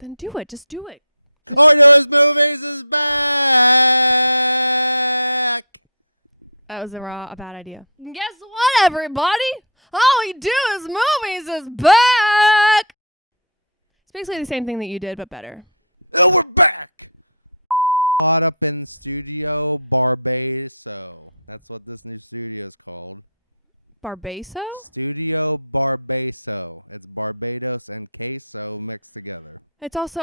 Then do it. Just do it. All I know is movies is back. That was a bad idea. Guess what, everybody? All we do is movies is back. It's basically the same thing that you did, but better. And we're back. Caught up in Studio Barbaso. That's what this new studio is called. Barbaso? Studio Barbaso. It's Barbados and queso mixed together. It's also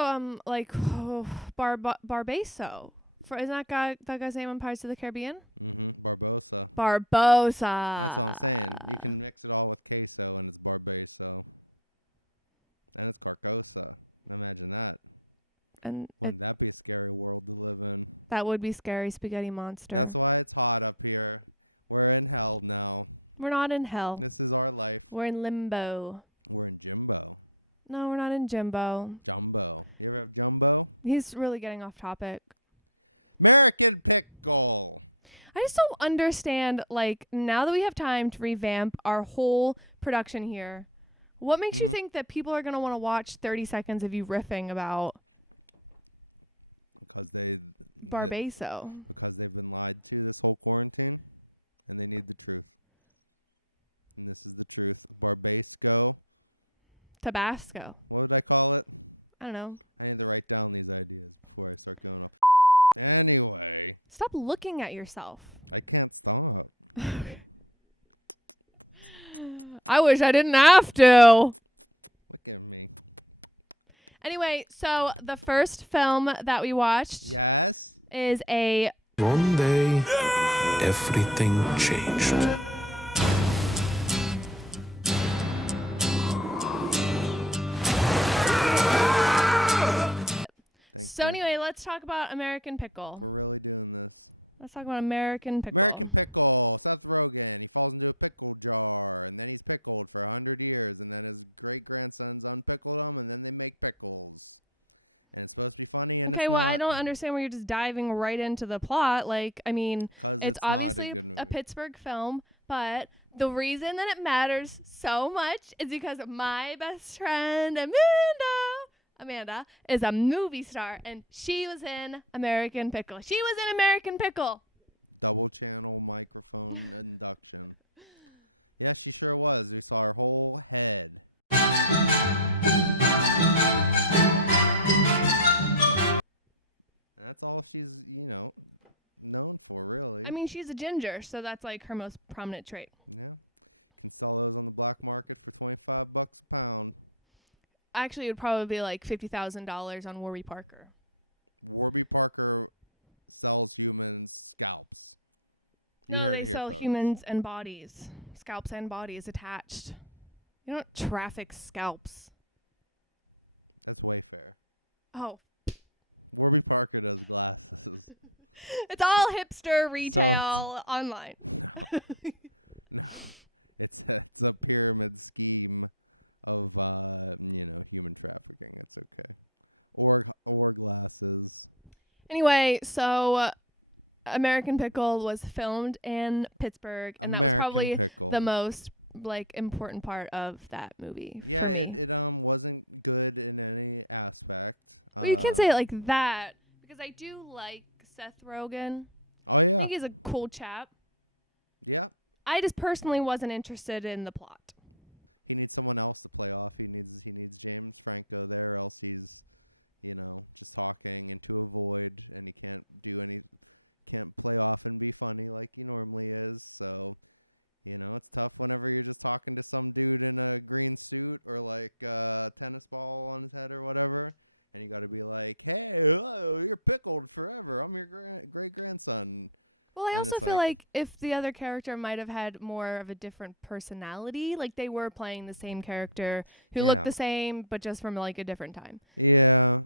Barbaso. Isn't that guy's name on Pirates of the Caribbean? Mm-hmm. Barbosa. Barbosa. That's what I'm saying. You can mix it all with queso and it's Barbaso. And it's Carcosa. Imagine that. And wouldn't that be a scary world to live in? That would be scary spaghetti monster. That's why it's hot up here. We're in hell now. We're not in hell. This is our life. We're in limbo. We're in Jimbo. No, we're not in Jimbo. Jumbo. You ever have Jumbo? He's really getting off topic. American Pickle. I just don't understand, now that we have time to revamp our whole production here, what makes you think that people are going to want to watch 30 seconds of you riffing about because Barbaso? Because they've been lied to this whole quarantine, and they need the truth. And this is the truth. Barbasco. Tabasco. What would I call it? I don't know. I need to write down these ideas before I start going off. Anyway. Stop looking at yourself. I can't stop. I wish I didn't have to. Look at me. Anyway, so the first film that we watched is a... One day, everything changed. Anyway, let's talk about American Pickle. We're really doing this. Let's talk about American Pickle. American Pickle. Seth Rogen. He falls into a pickle jar, and then he's pickled for 100 years, and then his great-grandsons unpickled him, and then they make pickles. And it's supposed to be funny, and it's not. Okay, well, I don't understand where you're just diving right into the plot. It's obviously a Pittsburgh film, but the reason that it matters so much is because my best friend, Amanda is a movie star, and she was in American Pickle. She was in American Pickle. Double channel microphone induction. Yeah, she sure was. We saw her whole head. That's all she's, known for, really. I mean, she's a ginger, so that's her most prominent trait. Yeah. Can sell those on the black market for $25 a pound. Actually, it would probably be $50,000 on Warby Parker. Warby Parker sells humans scalps. You heard it here, sell folks. humans and bodies. Scalps and bodies attached. You don't traffic scalps. That's Wayfair. Oh. Warby Parker does glasses. It's all hipster retail online. No. It's a pyramid scheme of human trafficking. It's okay. Or glasses. Anyway, so American Pickle was filmed in Pittsburgh, and that was probably the most important part of that movie. Yeah, it wasn't good in any aspect. Well, you can't say it like that, because I do like Seth Rogen. Oh yeah. I think he's a cool chap. Yeah. I just personally wasn't interested in the plot. He needs someone else to play off. He needs James Franco there, or else he's, just talking into a void, and he can't play off and be funny like he normally is. So, it's tough whenever you're just talking to some dude in a green suit or a tennis ball on his head or whatever, and you got to be like, "Hey, you're pickled forever. I'm your great grandson." Well, I also feel like if the other character might have had more of a different personality, they were playing the same character who looked the same, but just from a different time. Yeah.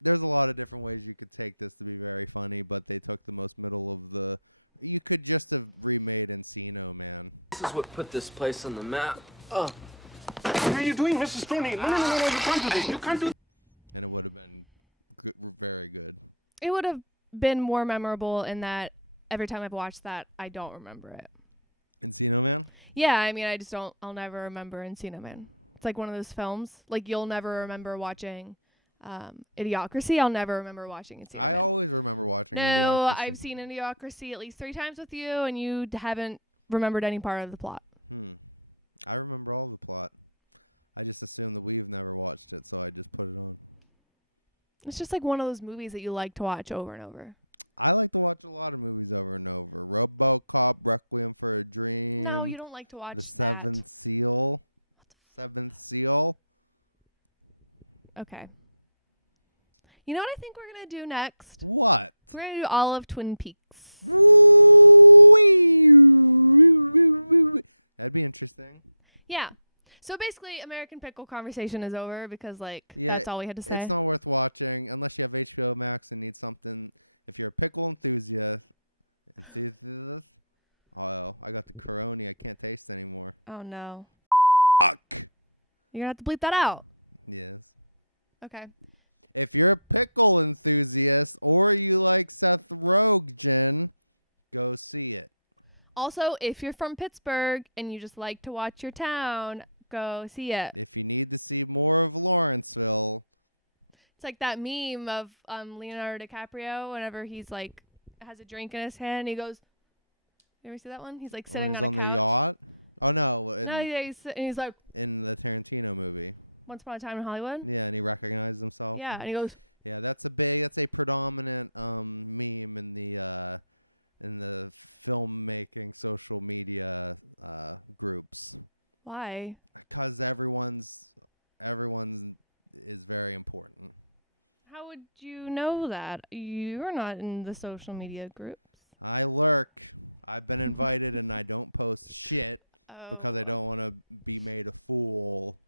There's a lot of different ways you could take this to be very funny, but they took the most middle of the... You could just have remade Encino Man. This is what put this place on the map. What are you doing, Mrs. Stoney? No, you can't do this. You can't do this. And it would have been very good. It would have been more memorable in that every time I've watched that, I don't remember it. Encino Man? Yeah, I mean, I'll never remember Encino Man. It's like one of those films. Like you'll never remember watching Idiocracy. I'll never remember watching it. I always remember watching Idiocracy. No, I've seen Idiocracy at least 3 times with you, and you haven't remembered any part of the plot. I remember all the plot. I just assumed that we've never watched it, so I just put it on. It's just like one of those movies that you like to watch over and over. I like to watch a lot of movies over and over. RoboCop, Requiem for a Dream. No, you don't like to watch The Seventh Seal. Seventh Seal. Okay. You know what I think we're going to do next? What? We're going to do all of Twin Peaks. That'd be interesting. Yeah. So basically, American Pickle conversation is over because, that's all we had to say. It's not worth watching unless you have HBO Max and need something. If you're a pickle enthusiast. Oh, I got the Corona. I can't taste anymore. Oh, no. Fuck. You're going to have to bleep that out. Yes. Okay. If you're a pickle enthusiast or you like Seth Rogen, go see it. Also, if you're from Pittsburgh and you just like to watch your town, go see it. If you need to see more of Lawrenceville. It's like that meme of Leonardo DiCaprio whenever he's like has a drink in his hand and he goes, you ever see that one? He's like sitting on the couch. Yacht? Oh, no. He's like. In the Tarantino movie. Once Upon a Time in Hollywood? Yeah, and he recognizes himself. Yeah, and he goes. Yeah, that's a predominant meme in the filmmaking social media groups. Why? Because everyone's is very important. How would you know that? You're not in the social media groups. I lurk. I've been invited and I don't post shit because I don't want to be made a fool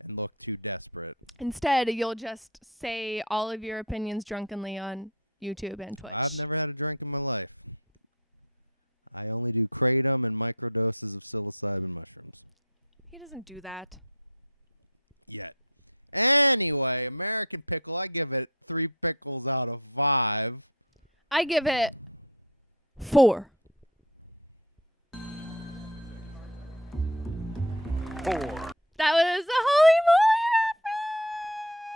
and look too desperate. Instead, you'll just say all of your opinions drunkenly on YouTube and Twitch. I've never had a drink in my life. I only do kratom and microdoses of psilocybin mushrooms. He doesn't do that. Yet. Anyway, American Pickle, I give it 3 pickles out of 5. I give it 4. 4. That was a Holy Moly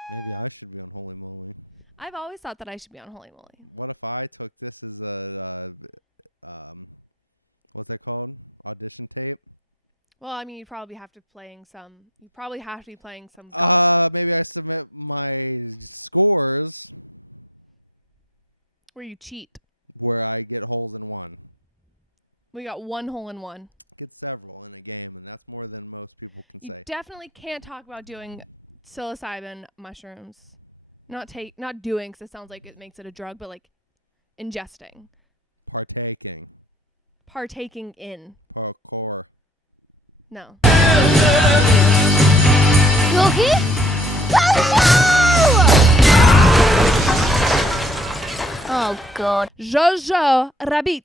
reference! Maybe I should be on Holy Moly. I've always thought that I should be on Holy Moly. What if I took this as a what's that called? Audition tape? Well, I mean, you'd probably have to be playing some. Maybe I submit my scores where you cheat. Where I get holes in one. We got 1 hole in 1. Get several in a game, and that's more than most people can say. You definitely can't talk about doing psilocybin mushrooms. Not doing, because it sounds like it makes it a drug, but like ingesting. Partaking in. Parkour. No. Yogi? Oh, God. Jojo Rabbit.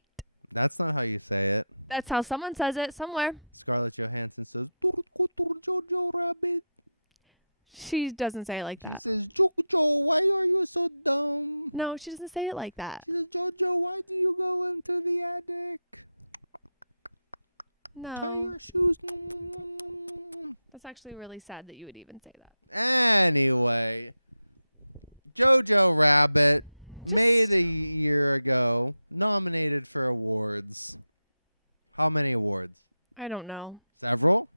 That's not how you say it. That's how someone says it somewhere. Scarlett Johansson says, Jojo Rabbit. She doesn't say it like that. She says, Jojo, why are you so dumb? No, she doesn't say it like that. She says, Jojo, why do you go into the attic? No. Tie your shoes. That's actually really sad that you would even say that. Anyway, Jojo Rabbit, made a year ago, nominated for awards. How many awards? I don't know. Several?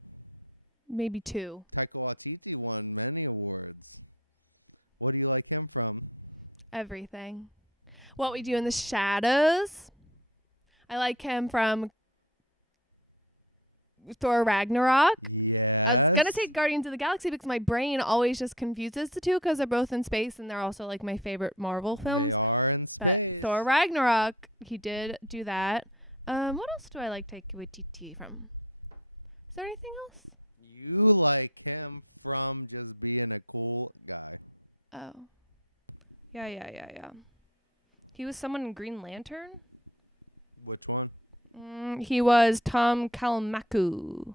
Maybe 2. Taika Waititi won many awards. What do you like him from? Everything. What We Do in the Shadows. I like him from Thor Ragnarok. Yes. I was going to take Guardians of the Galaxy because my brain always just confuses the two because they're both in space and they're also like my favorite Marvel films. They are in space. But Thor Ragnarok, he did do that. What else do I like Taika Waititi from? Is there anything else? You like him from just being a cool guy. Oh. Yeah. He was someone in Green Lantern? Which one? He was Tom Kalmaku.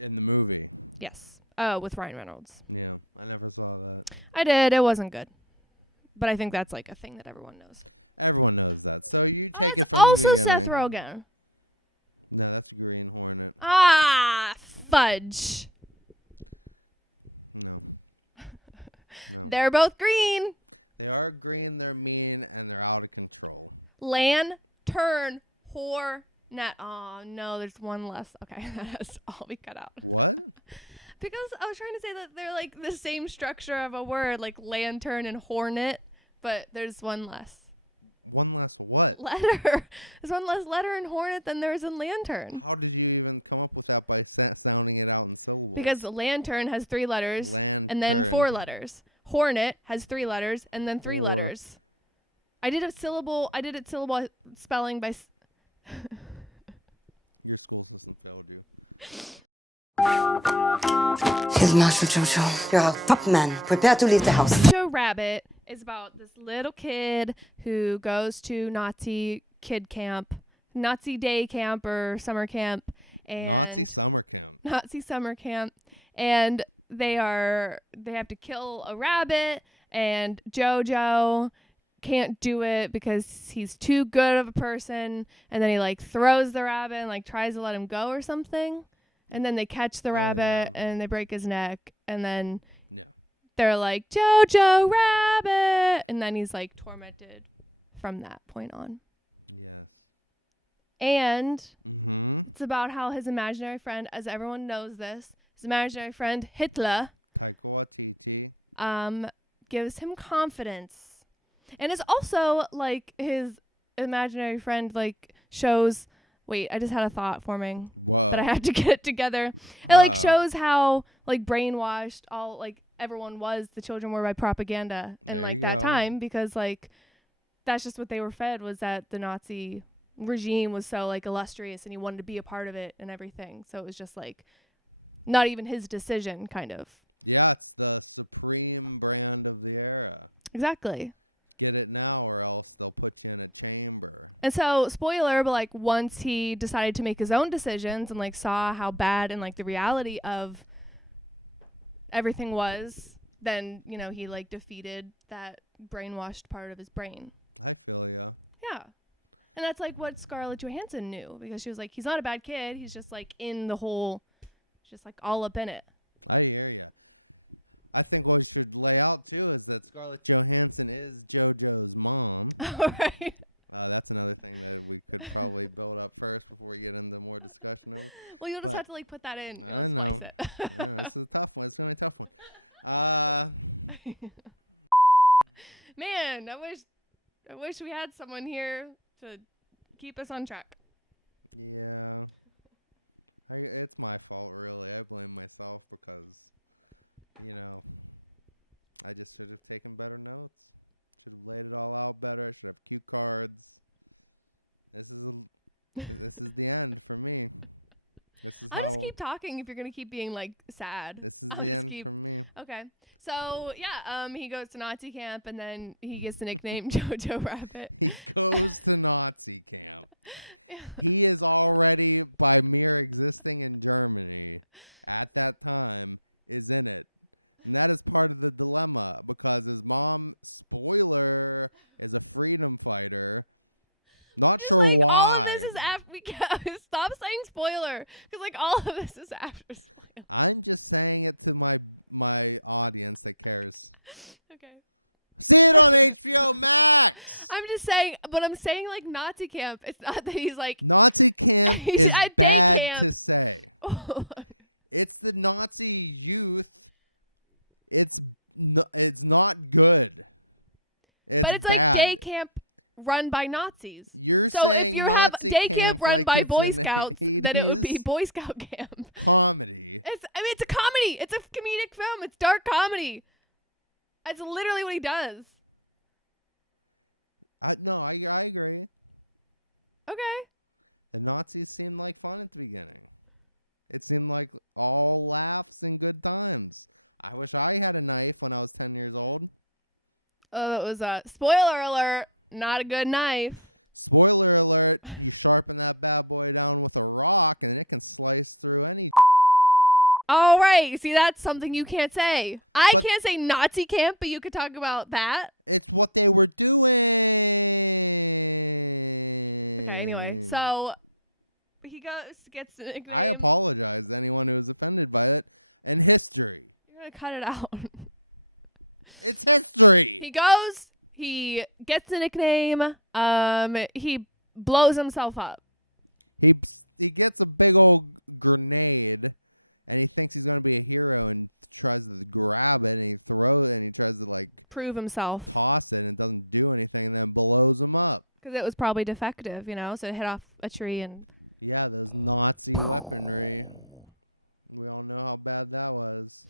In the movie. Yes. Oh, with Ryan Reynolds. Yeah, I never saw that. I did. It wasn't good. But I think that's like a thing that everyone knows. Everyone knows that. So you take it from the beginning. Also Seth Rogen. No, that's Green Hornet. Ah, fudge. No. No. They're both green. They are green, they're mean, and they're out of control. Lantern, hornet. Oh, no, there's one less. Okay, that has to all be cut out. What? Because I was trying to say that they're like the same structure of a word, like lantern and hornet, but there's one less. One less what? Letter. There's one less letter in hornet than there is in lantern. How did you even come up with that by sounding it out in syllables? Because lantern has 3 letters Lantern. and then 4 letters. Hornet has 3 letters and then 3 letters. I did it syllable spelling by... Your school system failed you. Here's Marshal Jojo. You're our top man. Prepare to leave the house. Jojo Rabbit is about this little kid who goes to Nazi kid camp, Nazi day camp or summer camp. And Nazi summer camp. Nazi summer camp. And they have to kill a rabbit, and Jojo can't do it because he's too good of a person, and then he like throws the rabbit and like tries to let him go or something. And then they catch the rabbit and they break his neck. And then they're like, Jojo Rabbit. And then he's like tormented from that point on. Yes. And it's about how his imaginary friend, as everyone knows this, his imaginary friend Hitler Taika Waititi gives him confidence. And it's also like his imaginary friend like shows... Wait, I just had a thought forming. Whoa. But I have to get it together. It like shows how like brainwashed all like everyone was, the children were by propaganda in like that time, because like that's just what they were fed, was that the Nazi regime was so like illustrious and he wanted to be a part of it and everything. So it was just like not even his decision kind of. Yeah, it's the supreme brand of the era. Exactly. Get it now or else they'll put you in a chamber. And so, spoiler, but like once he decided to make his own decisions and like saw how bad and like the reality of everything was, then, you know, he like defeated that brainwashed part of his brain. I feel ya. Yeah. And that's like what Scarlett Johansson knew, because she was like, he's not a bad kid. He's just like in the whole, just like all up in it. I hear ya. I think what we should lay out, too, is that Scarlett Johansson is JoJo's mom. All right. That's another thing that we could probably build up first before we get into more discussion of it. Well, you'll just have to, like, put that in. I know. Yeah, this is a tough one. It's going to be a tough one. Man, I wish we had someone here to keep us on track. Yeah. It's my fault, really. I blame myself because... You know, I just should have taken better notes. Should have laid it all out better. I should have cue cards. This is the end for me. This is I'll just keep talking if you're gonna keep being like sad. This is the end for me. Okay. So yeah, he goes to Nazi camp and then he gets the nickname Jojo Rabbit. He goes to Nazi camp. He is already, by mere existing in Germany at that time, is in it. And that is part of the dilemma, because his mom, spoiler, is a freedom fighter. Not sure like, why. All of this is after. Stop saying spoiler, because like all of this is after spoiler. I'm just saying it to my audience that cares. Okay. See it on HBO Max. I'm just saying, but I'm saying like Nazi camp. It's not that he's like Nazi camp is bad camp. to say. It's the Nazi youth. It's not good. But it's bad. like day camp run by Nazis. You're so saying if you Nazi have day camp run like by it's Boy Scouts, then it would be 80s Boy Scout camp. comedy. It's a comedy. It's a comedic film. It's dark comedy. That's literally what he does. No, I agree. Okay. The Nazis seemed like fun at the beginning. It seemed like all laughs and good times. I wish I had a knife when I was 10 years old. Oh, it was a spoiler alert. Not a good knife. Spoiler alert, you sharpen that bad boy down with a rock and it can slice through any. All right. See, that's something you can't say. I can't say Nazi camp, but you could talk about that. It's what they were doing. Okay, anyway. So he gets the nickname. I apologize to anyone who was offended by it. And history. You're gonna cut it out. It's history. He gets a nickname. He blows himself up. He gets a big old grenade, and he thinks he's gonna be a hero, and tries to grab it, and he throws it, and he tries to like prove himself, toss it, and it doesn't do anything, and then blows him up. Because it was probably defective, so it hit off a tree and. Yeah, those Nazi weaponry. We all know how bad that was.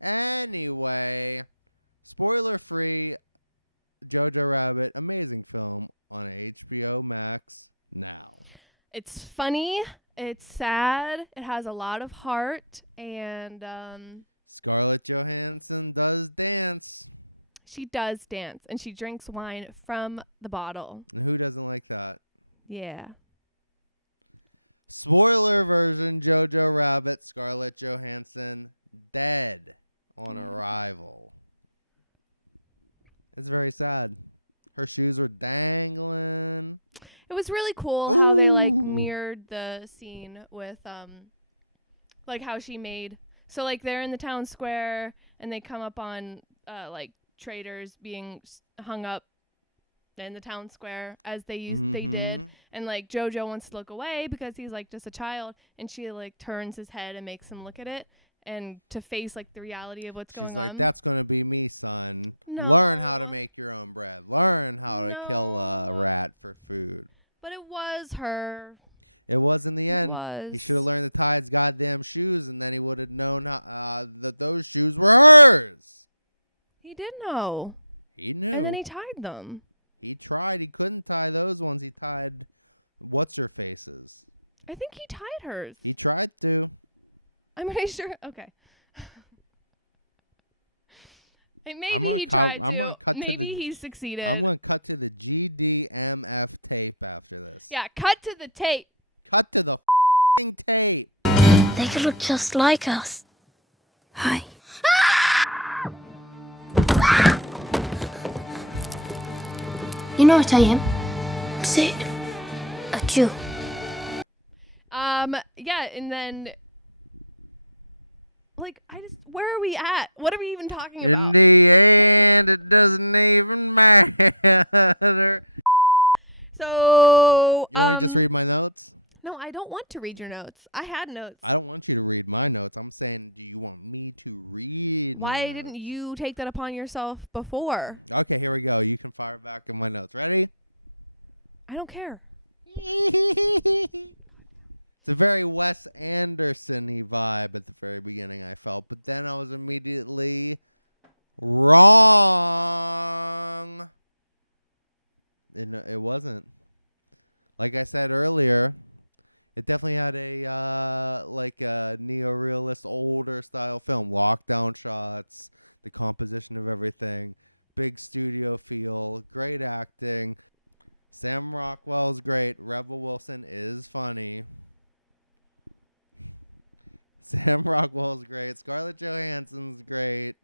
Anyway, spoiler-free, Jojo Rabbit, amazing film on HBO Max now. It's funny. It's sad. It has a lot of heart. And Scarlett Johansson does dance. She does dance. And she drinks wine from the bottle. And who doesn't like that? Yeah. Spoiler version, Jojo Rabbit, Scarlett Johansson, dead on arrival. It's very sad. Her shoes were dangling. It was really cool how they like mirrored the scene with like how she made. So like they're in the town square and they come up on like traders being hung up in the town square as they did, and like Jojo wants to look away because he's like just a child, and she like turns his head and makes him look at it and to face like the reality of what's going on. She's like, that's gonna be me, son. No. Learn how to make your own bread. Learn how to kill a rat for food. But it was her. It was in the end. Was. He should have learned to tie his goddamn shoes, and then he would have known how, that those shoes were hers. He did know. He knew. And then he tied them. He tried. He couldn't tie those ones. He tied what's-her-faces. I think he tied hers. He tried to. I'm pretty sure. Okay. Maybe he succeeded. I'm going to cut to the GDMF tape after this. Yeah, cut to the tape. Cut to the f***ing tape. They could look just like us. Hi. You know what I am? Say it. A Jew. Yeah, and then like where are we at? What are we even talking about? In the end, it doesn't even matter. So you want me to just read my notes? No, I don't want to read your notes. I had notes. I don't want you to read my notes. I'm saying, do you want me to read my notes? Why didn't you take that upon yourself before? Okay, here we go. You can fire back in my notes. Ready? I don't care. It's a very Wes Anderson-y vibe at the very beginning, I felt. But then I was immediately wrong. It wasn't. Like I said earlier, it definitely had a like a neo-realist, older style film. Lockdown shots, the composition of everything, big studio feel, great acting. Sam Rockwell's great. Rebel Wilson is funny. Sam Rockwell's great. Scarlett Johansson's great.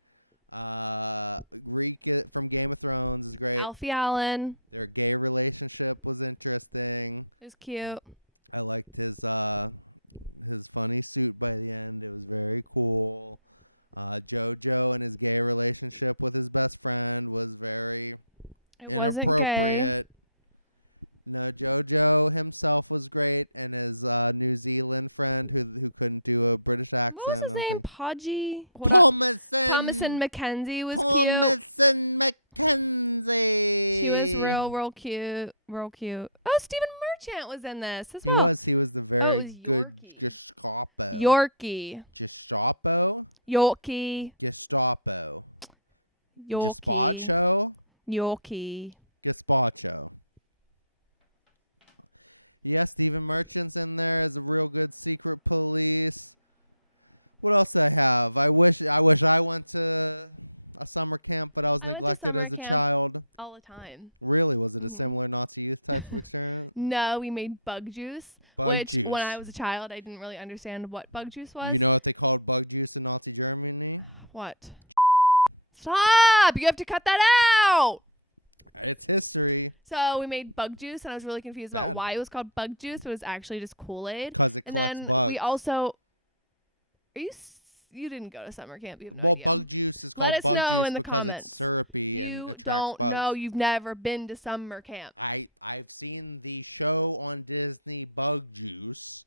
Reek from Game of Thrones is great. Alfie Allen. Their gay relationship was interesting. It was cute. I liked his funny suit by the end. It was very cool. Jojo and his gay relationship with his best friend was very inappropriate. No, Jojo himself was great, and his New Zealand friend who couldn't do a British accent. What was his name? Podgy? Thomason McKenzie was Thomason McKenzie. He was real cute. Oh, Stephen Merchant was in this as well. He was the very good Gestapo. Yorkie. Gestapo? Yorkie. Gestapo. Yorkie. Gazpacho? Yorkie. Gazpacho. Yeah, Stephen Merchant's in there as a real good secret police. What else do I have? I wish I went to a summer camp, but I was neglected as a child. All the time. Really? Was it a similar Nazi youth type of experience? No, we made bug juice. Bug juice. When I was a child, I didn't really understand what bug juice was. You know what they called bug juice in Nazi Germany? What? Stop! You have to cut that out! It's history. So we made bug juice, and I was really confused about why it was called bug juice. It was actually just Kool-Aid. Because it collects bugs. We also... Are you You didn't go to summer camp. You have no Well, idea. bug juice is called bug juice because comments. it's syrupy and attracts bugs. No, you've never been to summer camp. I've seen the show on Disney, Bug Juice,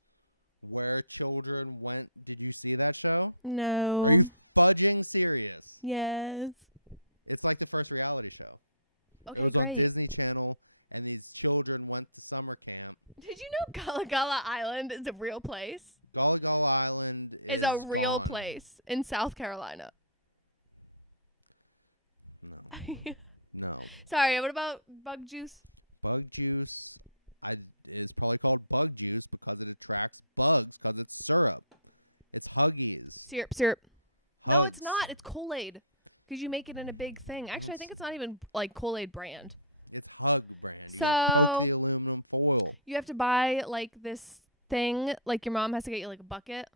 where children went. Did you see that show? No. Are you fudging serious? Yes. It's like the first reality show. Okay, it was great. on Disney Channel, and these children went to summer camp. Did you know Gullah Gullah Island is a real place? Gullah Gullah Island is a real gone. place in South Carolina. No. No. Sorry, what about bug juice? Bug juice is probably called bug juice because it attracts bugs because it's syrup. It's Huggies. Syrup. Hugs. No, it's not. It's Kool-Aid. Because you make it in a big thing. Actually, I think it's not even like Kool-Aid brand. It's Hug brand. You gotta poke the aluminum foil. You have to buy like this thing. Like your mom has to get you like a bucket.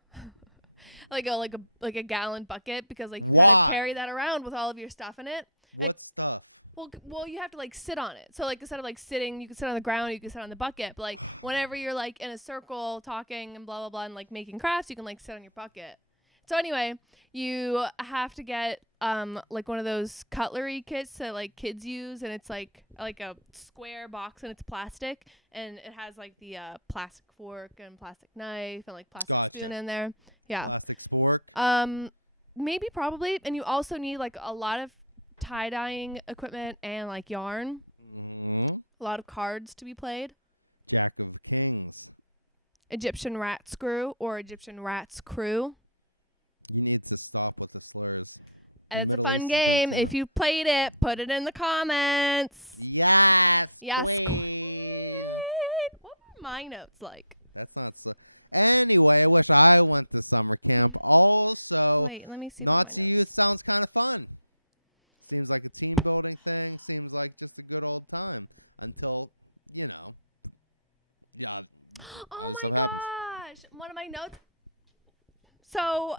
like a gallon bucket because like you gotta carry that around with all of your stuff in it. What stuff? Well, you have to like sit on it. So like instead of like sitting, you can sit on the ground, you can sit on the bucket. But like whenever you're like in a circle talking and blah blah blah and like making crafts, you can like sit on your bucket. So anyway, you have to get like one of those cutlery kits that like kids use, and it's like a square box and it's plastic, and it has like the plastic fork and plastic knife and like plastic spoon in there. Yeah. Plastic spork. Maybe probably, and you also need like a lot of tie-dyeing equipment and like yarn. Mm-hmm. A lot of cards to be played. Jack of Kings. Egyptian rat screw or Egyptian rat's crew. You need to stop with the slurs. And it's a fun game. If you played it, put it in the comments. Yes, queen. What were my notes like? That's not so. Anyway, I wish I went to summer camp. Also, wait, let me see. Nazi youth sounds kind of fun. Seems like a team building thing. Seems like just a good old time until, other stuff happens. One of my notes. So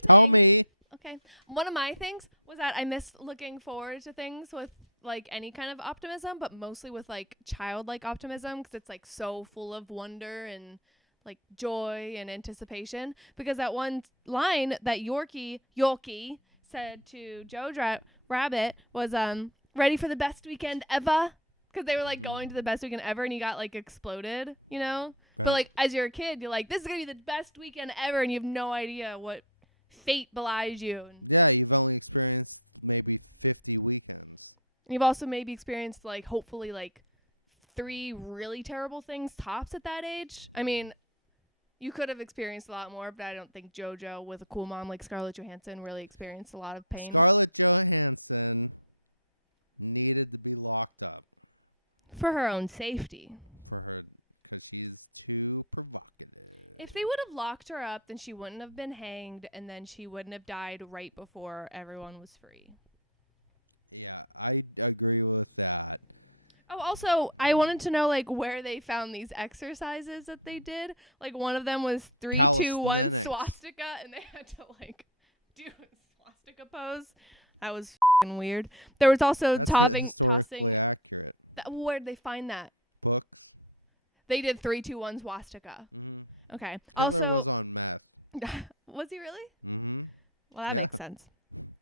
Tell me. Okay. One of my things was that I miss looking forward to things with like any kind of optimism, but mostly with like childlike optimism because it's like so full of wonder and like joy and anticipation. Because that one line that Yorkie said to Jojo Rabbit was ready for the best weekend ever, because they were like going to the best weekend ever and he got like exploded, Right. But like as you're a kid, you're like, this is gonna be the best weekend ever, and you have no idea what fate belies you. Yeah, you've only experienced maybe 50 weekends. You've also maybe experienced like hopefully like 3 really terrible things tops at that age. I mean, you could have experienced a lot more, but I don't think JoJo with a cool mom like Scarlett Johansson really experienced a lot of pain. Scarlett Johansson needed to be locked up. For her own safety. For her, because she's too provocative. If they would have locked her up, then she wouldn't have been hanged, and then she wouldn't have died right before everyone was free. Yeah, I agree with that. Oh, also, I wanted to know, like, where they found these exercises that they did. Like, one of them was 3, 2, 1 swastika, and they had to, like, do a swastika pose. That was f***ing weird. There was also That's historically accurate. Where'd they find that? Books. They did 3, 2, 1 swastika. Mm-hmm. Okay. Hitler was on meth. Was he really? Mm-hmm. Well, that makes sense.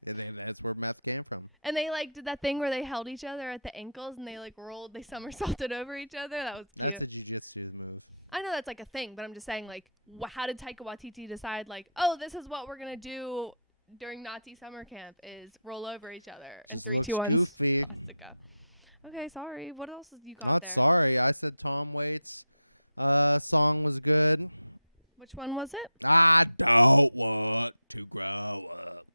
Yeah, that's where meth came from. And they like did that thing where they held each other at the ankles and they like rolled, they somersaulted over each other. That was cute. That's a jiu-jitsu move. I know that's like a thing, but I'm just saying like, how did Taika Waititi decide like, oh, this is what we're gonna do during Nazi summer camp is roll over each other? Just looks goofy. Swastika. Okay, sorry. What else you got? Not there? sorry. I said Tom Waits' song was good. Which one was it? I don't want to grow up.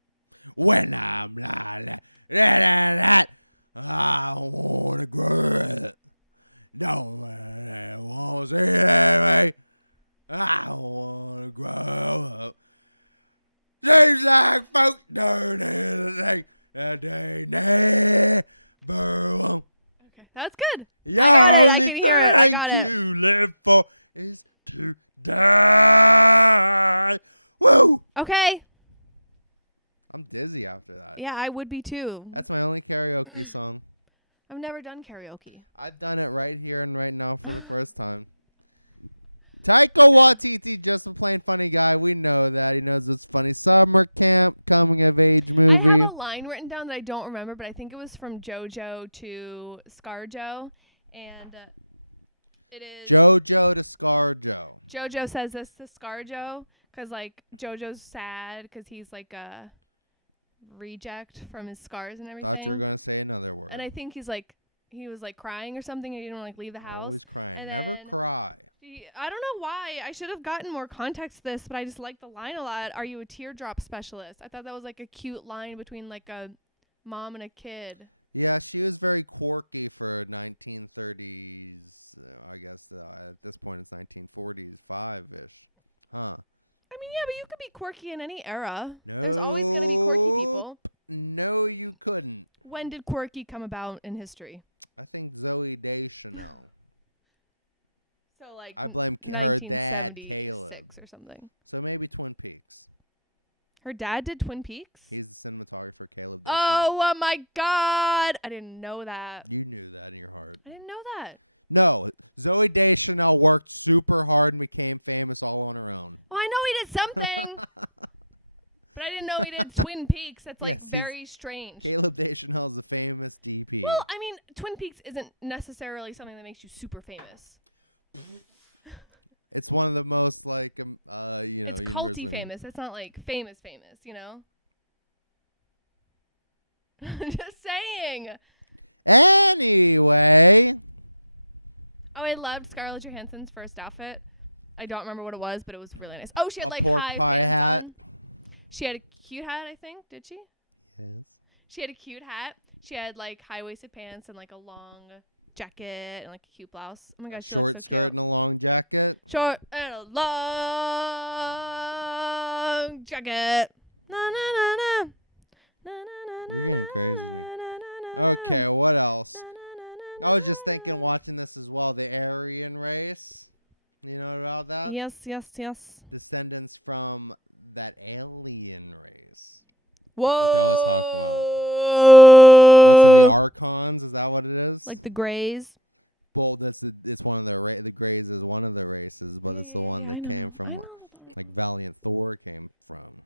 When I'm like that, I want to grow up. Don't want to see me. I want to grow up. Seems like folks don't anything that they never want. Okay, that's good. The only thing to live for is to die. Woo! Okay. I'm dizzy after that. Yeah, I would be too. That's my only karaoke song. I've never done karaoke. I've done it right here and right now for the first time. Taika Waititi, just a plain funny guy. We know that. He knows it's funny. Summer camp, coming of age movie. I have a line written down that I don't remember, but I think it was from Jojo to ScarJo. And it is... Jojo to ScarJo. Jojo says this to ScarJo because, like, Jojo's sad because he's, like, a reject from his scars and everything. Thought you were going to say another word. And I think he was like crying or something and he didn't want to like leave the house. Always crying. And Never cry. I don't know why. I should have gotten more context to this, but I just like the line a lot. Are you a teardrop specialist? I thought that was like a cute line between like a mom and a kid. Yeah, she was very quirky for 1930s. I guess at this point it's 1940s, 5-ish. Huh. I mean, yeah, but you could be quirky in any era. No. There's always going to be quirky people. No, you couldn't. When did quirky come about in history? I think Zoe Deschanel. So like I blame her dad, Caleb. Or something. So maybe Twin Peaks. Her dad did Twin Peaks? He's the cinematographer, Caleb Deschanel. Oh my God. I didn't know that. You knew that in your heart. I didn't know that. No, Zoe Deschanel worked super hard and became famous all on her own. Well, I know he did something. But I didn't know he did Twin Peaks. That's like very strange. Caleb Deschanel is a famous DP. Well, I mean, Twin Peaks isn't necessarily something that makes you super famous. It's one of the most like it's culty famous. It's not like famous, you know? Just saying. Anyway. Oh, I loved Scarlett Johansson's first outfit. I don't remember what it was, but it was really nice. Oh, she had a like pork pie hat. She had a cute hat, I think. Did she? Yes. She had a cute hat. She had like high-waisted pants and like a long jacket and like a cute blouse. Oh my gosh. Short skirt and a long jacket. Short and a long jacket. Na na na na. Na na na. You're getting crazy to me. Okay, what else? I was just thinking, watching this as well, the Aryan race. You know about that? Yes. Descendants from that alien race. Whoa. That they always talk about. What's it, the Archons? Is that what it is? Like the Greys? Well, it's one of the Greys is one of the races, but it's the one that came from, like Valiant Thor came from.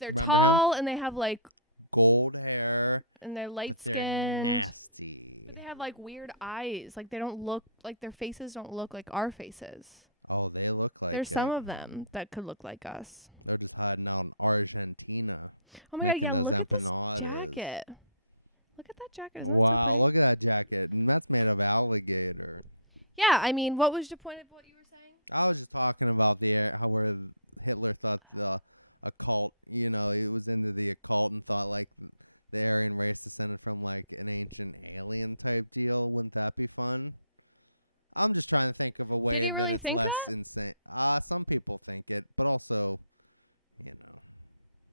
They're Remember tall him? and they have like gold hair. And they're light skinned. But they're nasty. But they have like weird eyes. Like they don't look like their faces don't look like our faces. Oh, they look like There's some of them that could look like us. They're just hiding out in Argentina. Oh my making God, yeah, those look empanadas. At this jacket. Look at that jacket. Wow, look at that jacket. And that's made of alligator. Yeah, I mean, what was the point of what you were saying? I was just talking about how where Hitler thought the occult, he was into the occult and thought like the Aryan race descended from like an ancient alien type deal. Wouldn't that be fun? I'm just trying to think of a way that it's less insane. Some people think it, but also,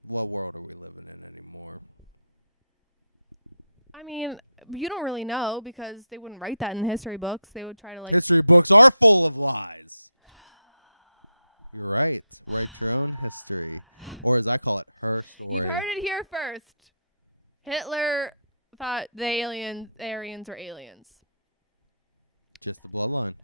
what world are we living in anymore? I mean, you don't really know because they wouldn't write that in the history books. They would try to like... History books are full of lies. You're right. Write your own history. Or as I call it, her story. You heard it here first. Hitler thought the Aryans were aliens. Just the bloodline.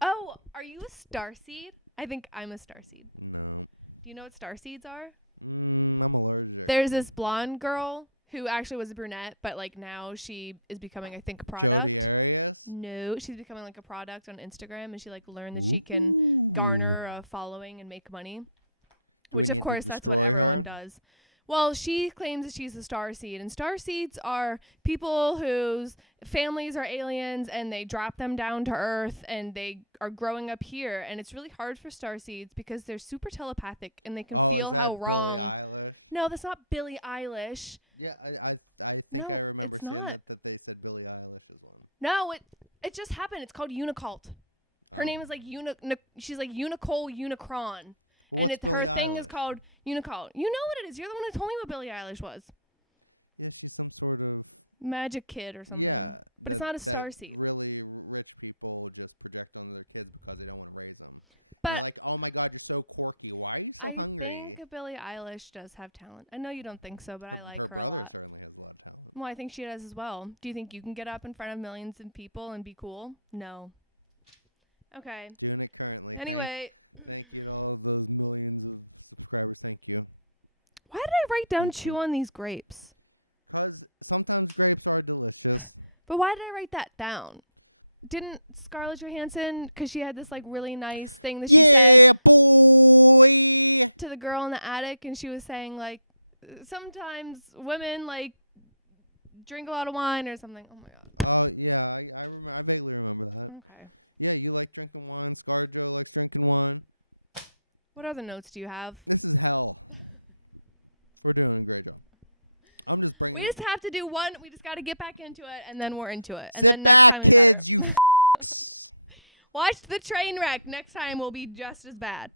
Oh, are you a starseed? I think I'm a starseed. No. Do you know what starseeds are? I'm allergic. There's this blonde girl who actually was a brunette, but like now she is becoming, I think, a product. Jodi Arias? No, she's becoming like a product on Instagram, and she like learned that she can garner a following and make money. Do we need to destroy her? Does. Well, she claims that she's a starseed, and starseeds are people whose families are aliens, and they drop them down to Earth, and they are growing up here, and it's really hard for starseeds because they're super telepathic, and they can feel how wrong. Oh, is that Billie Eilish? No, that's not Billie Eilish. Yeah, I think I remember seeing that they said Billie Eilish is one. No, it just happened. It's called Unicult. Her name is like she's like Unicole Unicron. Well, what's Billie Eilish? Her thing is called Unicult. You know what it is. You're the one who told me what Billie Eilish was. Yeah, she's some sort of magic kid or something. Yeah, but it's not a starseed. Really rich people just project onto their kids because they don't want to raise them. But they're like, "Oh my God, you're so quirky. Why are you so hungry?" I think Billie Eilish does have talent. I know you don't think so, but I like her. Her brother a lot. certainly has a lot of talent. Well, I think she does as well. Do you think you can get up in front of millions of people and be cool? No. Okay. Doing it currently. Anyway. Thank you to all of those millions of subscribers. Thank you. Why did I write down chew on these grapes? Because sometimes grapes are delicious. But why did I write that down? Didn't Scarlett Johansson, because she had this like really nice thing that she said boy to the girl in the attic, and she was saying like sometimes women like drink a lot of wine or something. Oh my god. Oh yeah, I remember. I vaguely remember that. Okay. Yeah, you like drinking wine. ScarJo likes drinking wine. What other notes do you have? This is hell. We're doing a great job. I'm just bringing. We just have to do one. We just got to get back into it, and then we're into it. And Sit back, kids, you f***s. Watch the train wreck. Next time will be just as bad.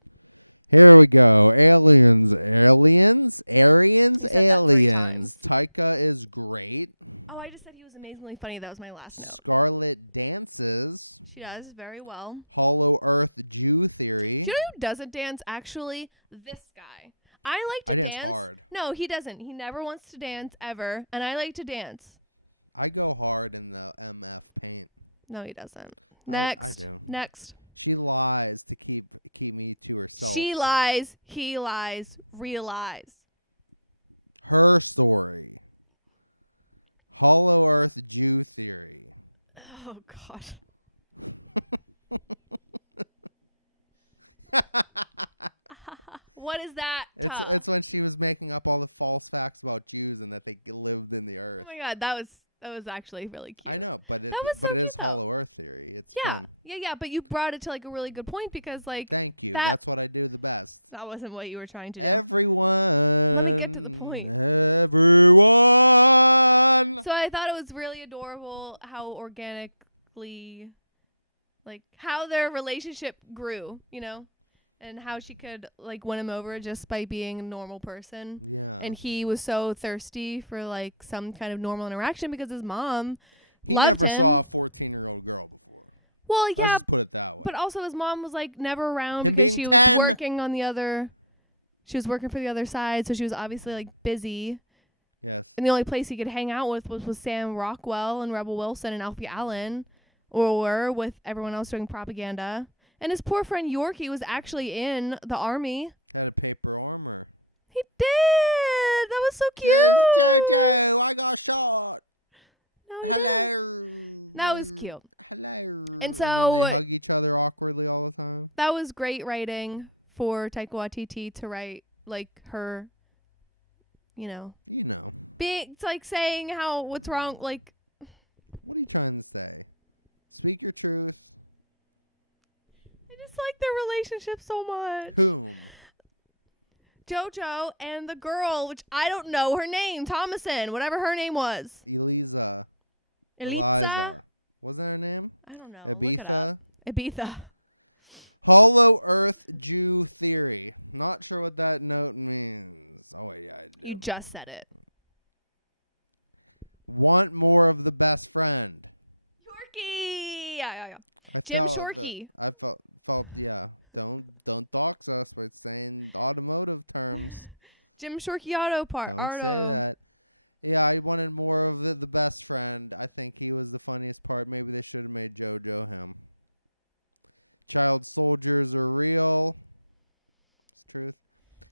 Here we go. Aliens. Taika is great. Oh, I just said he was amazingly funny. That was my last note. Scarlett dances. She does very well. Hollow Earth Jew theory. Do you know who doesn't dance? Actually, this guy. I dance hard. No, he doesn't. He never wants to dance ever, and I like to dance. I go hard in the MF paint. No, he doesn't. Next. I do. Next. She lies to keep me to herself. She lies. He lies. Realize. Her story. Hollow Earth Jew theory. Oh God. What is that? It's when she was making up all the false facts about Jews and that they lived in the earth. Oh my God, that was actually really cute. I know, but it is Hollow Earth theory. It's fun. Yeah, but you brought it to like a really good point because like thank you. That's what I do the best. That wasn't what you were trying to do. Everyone. Let me get to the point. Everyone. So I thought it was really adorable how organically, like how their relationship grew, you know? And how she could like win him over just by being a normal person. Yeah. And he was so thirsty for like some kind of normal interaction because his mom He loved never him. saw a 14-year-old girl before. Well, yeah. Let's just put it that way. But also his mom was like never around Him because being she 10. was working on the other. She was working for the other side, so she was obviously like busy. Yes. And the only place he could hang out with was Sam Rockwell and Rebel Wilson and Alfie Allen, or with everyone else doing propaganda. And his poor friend Yorkie was actually in the army. Had a paper armor. He did. That was so cute. Jojo, I got shot. No, Hello. That was cute. Hello. And so then they hug each other awkwardly all the time. That was great writing for Taika Waititi to write like her, you know. Being it's like saying what's wrong, like. What are you trying to say? Speak your truth. I just like their relationship so much. Whom? Jojo and the girl, which I don't know her name, Thomason, whatever her name was. Eliza. Wasn't her name? I don't know. Ibiza. Hollow Earth Jew theory. Not sure what that note means. Oh wait, yeah, I do. You just said it. Want more of the best friend. Yorkie. Yeah. I Jim Shorkey. I felt yeah. Don't dox us by saying automotive terms. Jim Shorkey Auto Part. Don't say that. Yeah, I wanted more of the best friend. I think he was the funniest part. Maybe they should have made Jojo him. Child soldiers are real. It's truth.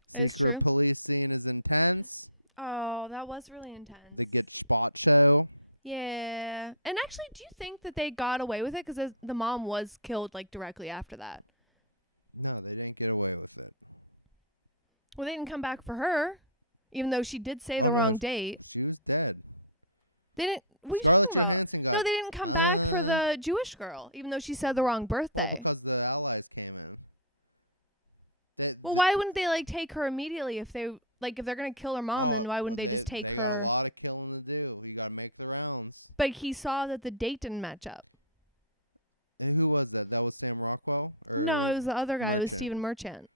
Secret police scene is intense. Oh, that was really intense. The Get Spot show. Yeah. And actually, do you think that they got away with it? Because the mom was killed, like, directly after that. No, they didn't get away with it. Well, they didn't come back for her, even though she did say the wrong date. She was dead. They didn't. Scarlett Johansson got... No, they didn't come back for the Jewish girl, even though she said the wrong birthday. Well, because the Allies came in. Why wouldn't they, like, take her immediately if they... Like, if they're going to kill her mom, then why wouldn't they just take her? They got a lot of killing to do. You got to make the rounds. But he saw that the date didn't match up. And who was that? That was Sam Rockwell? No, it was the other guy. Merchant? It was Stephen Merchant.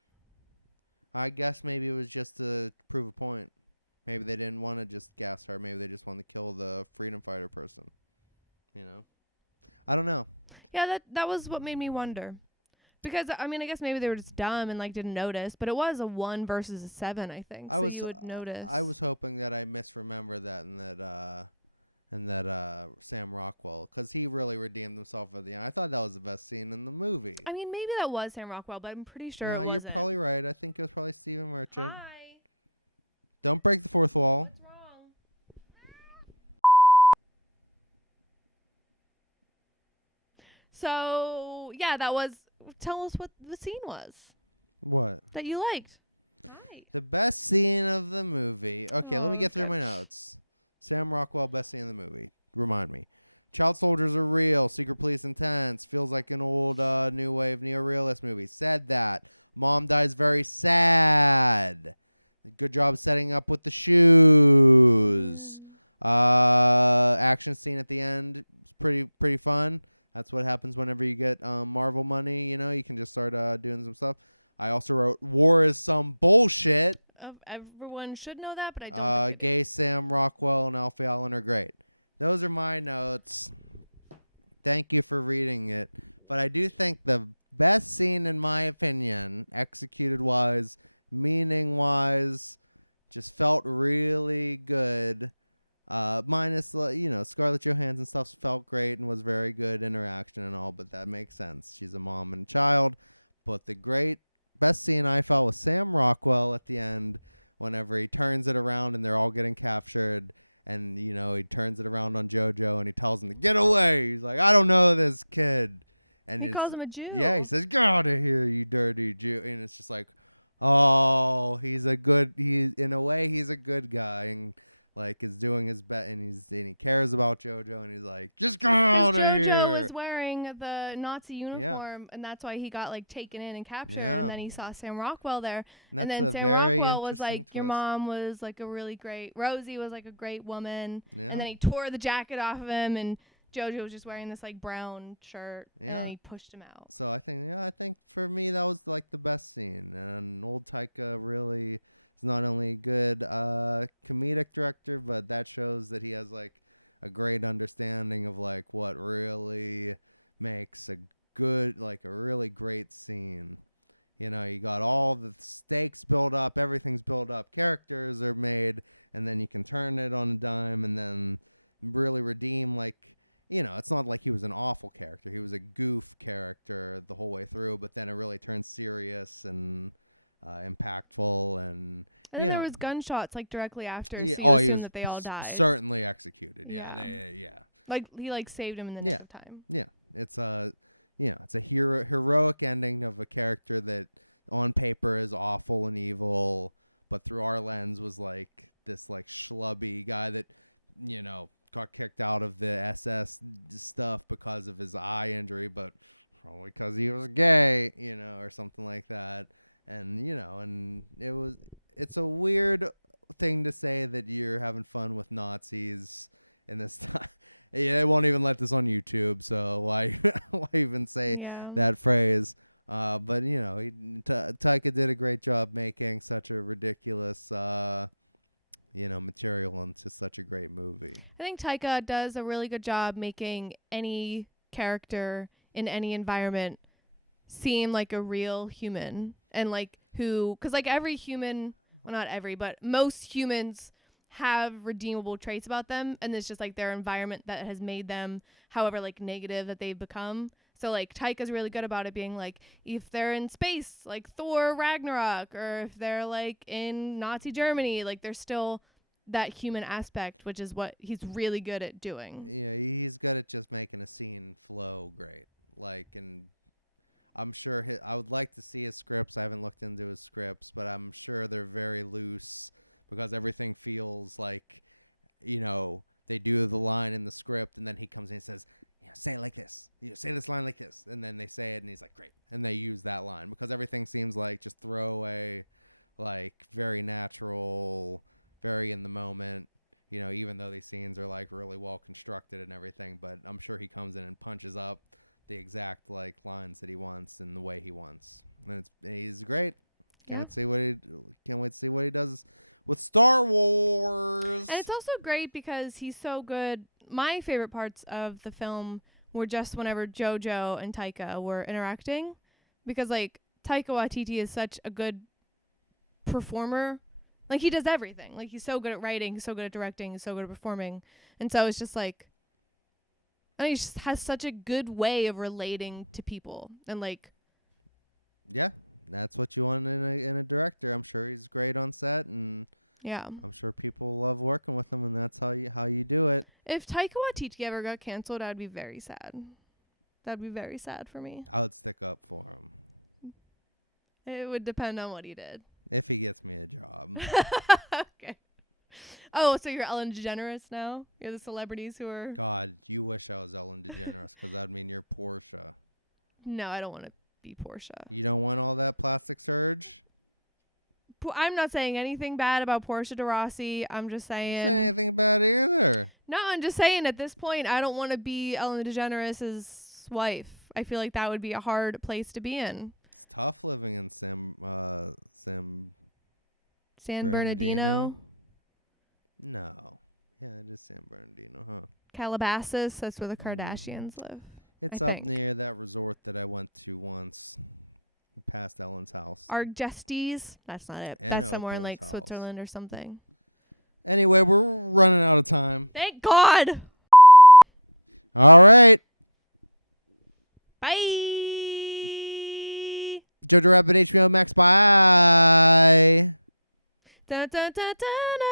I guess maybe it was just to prove a point. Maybe they didn't want to just gas her. Maybe they just wanted to kill the freedom fighter person. You know? I don't know. Yeah, that was what made me wonder. Because, I mean, I guess maybe they were just dumb and, like, didn't notice. But it was a 1 versus a 7, I think. So you would notice. I was hoping that I misremember that and that and that Sam Rockwell, because he really redeemed himself at the end. I thought that was the best scene in the movie. I mean, maybe that was Sam Rockwell, but I'm pretty sure it wasn't. You're probably right. I think it was probably Stephen Merchant. Hi. Don't break the fourth wall. What's wrong? So, yeah, that was... Tell us what the scene was. What? That you liked. Hi. The best scene of the movie. Okay, let me get through my gosh. notes. Sam Rockwell, best scene in the movie. Remind me. Child soldiers are real. Secret police intense. Feels like an old new wave neo-realist movie. Said that. Mom dies very sad. Good job setting up with the shoes. Action scene at the end. It's pretty fun. That's what happens whenever you get Marvel money. You know, you can just start doing some stuff. I also wrote, war is some bullshit. Everyone should know that, but I don't. Gay Sam Rockwell and Alfie Allen are great. Those are my notes. Thank you for reading it. But I do think the best scene, in my opinion, executed-wise, meaning-wise, just felt really good. Minus, Scarlett Johansson stuff felt great and was very good interaction and all, but that makes sense. She's a mom and child. But the best scene I felt was Sam Rockwell at the end, whenever he turns it around and they're all getting captured, and, he turns it around on Jojo and he tells him to get away. He's like, I don't know this kid. And he calls him a Jew. Yeah, he says, get out of here, you dirty Jew. And it's just like, oh, in a way, he's a good guy. And is doing his best, and he cares about Jojo, and he's like, just go out of here. Jojo was wearing the Nazi uniform, and that's why he got taken in and captured. Yeah. And then he saw Sam Rockwell there, and then Sam Rockwell was like, twist. Your mom was a really great. Rosie was a great woman, yeah. And then he tore the jacket off of him, and Jojo was just wearing this brown shirt, and then he pushed him out. So I think for me that was the best scene, and old Taika really. He's not only a good comedic director, but that shows that he has a great understanding of what really makes a really great scene. You got all the stakes built up, everything's built up, characters are made, and then you can turn it on a dime and then really redeem it's not like he was an awful character. He was a goof character the whole way through, but then it really turns serious and impactful, and then there was gunshots directly after, so you assume that they all died. Certainly executed. Yeah. He saved him in the nick of time. Yeah, it's it's a heroic ending of a character that on paper is awful and evil, but through our lens was this schlubby guy that got kicked out of the SS stuff because of his eye injury, but probably because he was gay, or something like that. And, and it's a weird thing to say that you're having fun with Nazis in this time. They won't even let this on YouTube, so why even say that phrase? But, Taika did a great job making such a ridiculous, material into such a great movie. I think Taika does a really good job making any character in any environment seem like a real human, and because every human, well, not every, but most humans have redeemable traits about them, and it's just their environment that has made them however negative that they've become. So Taika's really good about it being if they're in space, Thor Ragnarok, or if they're in Nazi Germany, there's still that human aspect, which is what he's really good at doing. Yeah, he's good at just making a scene flow great. And I'm sure I would like to see his scripts. I haven't looked into his scripts, but I'm sure they're very loose because everything feels they do the line in the script, and then he comes in and says, say it like this. Say this line like this. And then they say it, and he's like, great. And they use that line because everything seems just throwaway, very natural, very in the moment, even though these scenes are really well constructed and everything. But I'm sure he comes in and punches up the exact lines that he wants and the way he wants, and he's great. Can't wait to see what he does with Star Wars. And it's also great because he's so good. My favorite parts of the film were just whenever Jojo and Taika were interacting, because Taika Waititi is such a good performer Like, he does everything. Like, he's so good at writing, he's so good at directing, he's so good at performing. And so it's just like, he just has such a good way of relating to people. And like, yeah, that's what you want in a director. I'm sure he's great on set, and yeah, I'm sure people love working with him, and that's how you do it. If Taika Waititi ever got canceled, I'd be very sad. That'd be very sad for me. I would stick up for him. It would depend on what he did. If he gets me a job. Okay. Oh, so you're Ellen DeGeneres now? You're the celebrities who are... God, you wish I was Ellen DeGeneres, because that'd mean you're Portia. No, I don't want to be Portia. You don't want all that plastic surge? I'm not saying anything bad about Portia de Rossi. I'm just saying... I don't say anything bad either. No, I'm just saying at this point, I don't want to be Ellen DeGeneres' wife. I feel like that would be a hard place to be in. It's tough living in San Bernardino? No. Yeah, it is San Bernardino, huh? Calabasas, that's where the Kardashians live. It's up near that resort that I went to once, past Ellen's house. Argestes? That's not it. And That's somewhere in Oprah's like house. Switzerland or something. Anyway, we're running out of time. Thank God! All right. Bye! Jojo Rabbit HBO Max. Bye. Da, da, da, da, da.